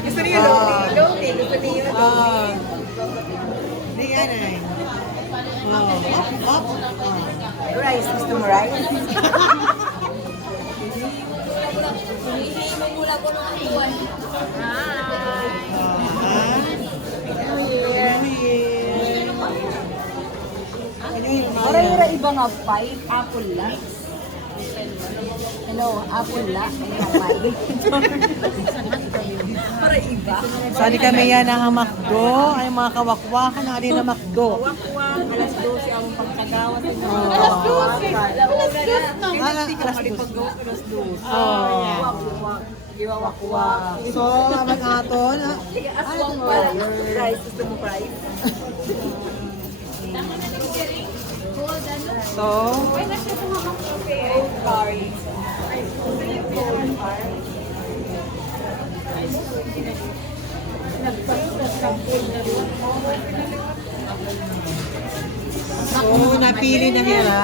Gusto niyo ah. loading? Loading. Gusto niyo ah. loading? Hindi eh. yan ay. Up, up. Rice. Gusto mo rice? Ora-ora iba nga 5 apple lang. Hello, lang. Para iba. Sali kami yan ng McDo. Ay mga kawakwakan na rin na McDo. Wakwak, alas 12 ang pagkagawa sa inyo. Oh. Alas 12. Alas Alas 12. 12. Alas 12. Oh. Wakwak. Wakwak. So, aman aton. Aswang pala. Rice, gusto mo rice? So, Curry. so napili na nila.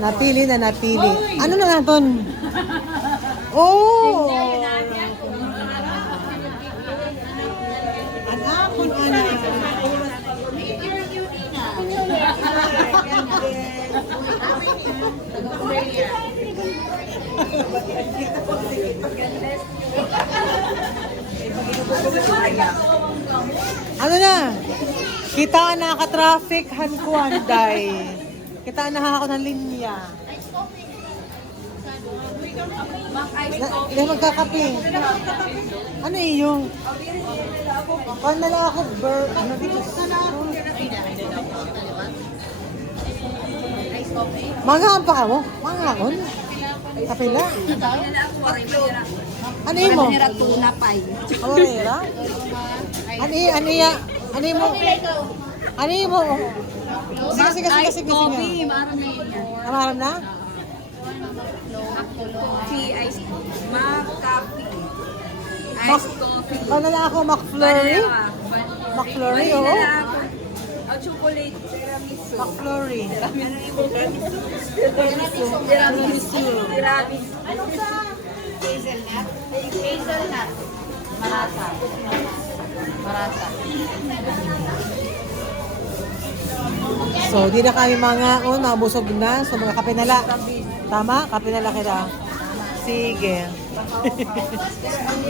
Napili na napili. Ano na naton? Oh! Ano na? Kita na ka-traffic hankuan day. Kita na ako ng linya. Na magkakape. Ano yung? Paano na lang ako ber... Ano dito? Mangahan pa ka mo? Mangahan? Kapila? Ano mo? Nira tuna? Ano yun? Ano yun? Ano yun mo? Ano yun mo? Sige, sige, sige, sige. sige. maram na yun. Namaram na? Tea, ice, mac, coffee. Mac- Ice coffee. Paano na ako McFlurry? McFlurry, oo. Chocolate. Tiramisu. McFlurry. Tiramisu. Tiramisu. Tiramisu. Tiramisu. Ano sa? Hazelnut. Hazelnut. Marasa. Marasa. So, di na kami mga, oh, nabusog na. So, mga kapinala. Tama? Kapinala kita. Sige.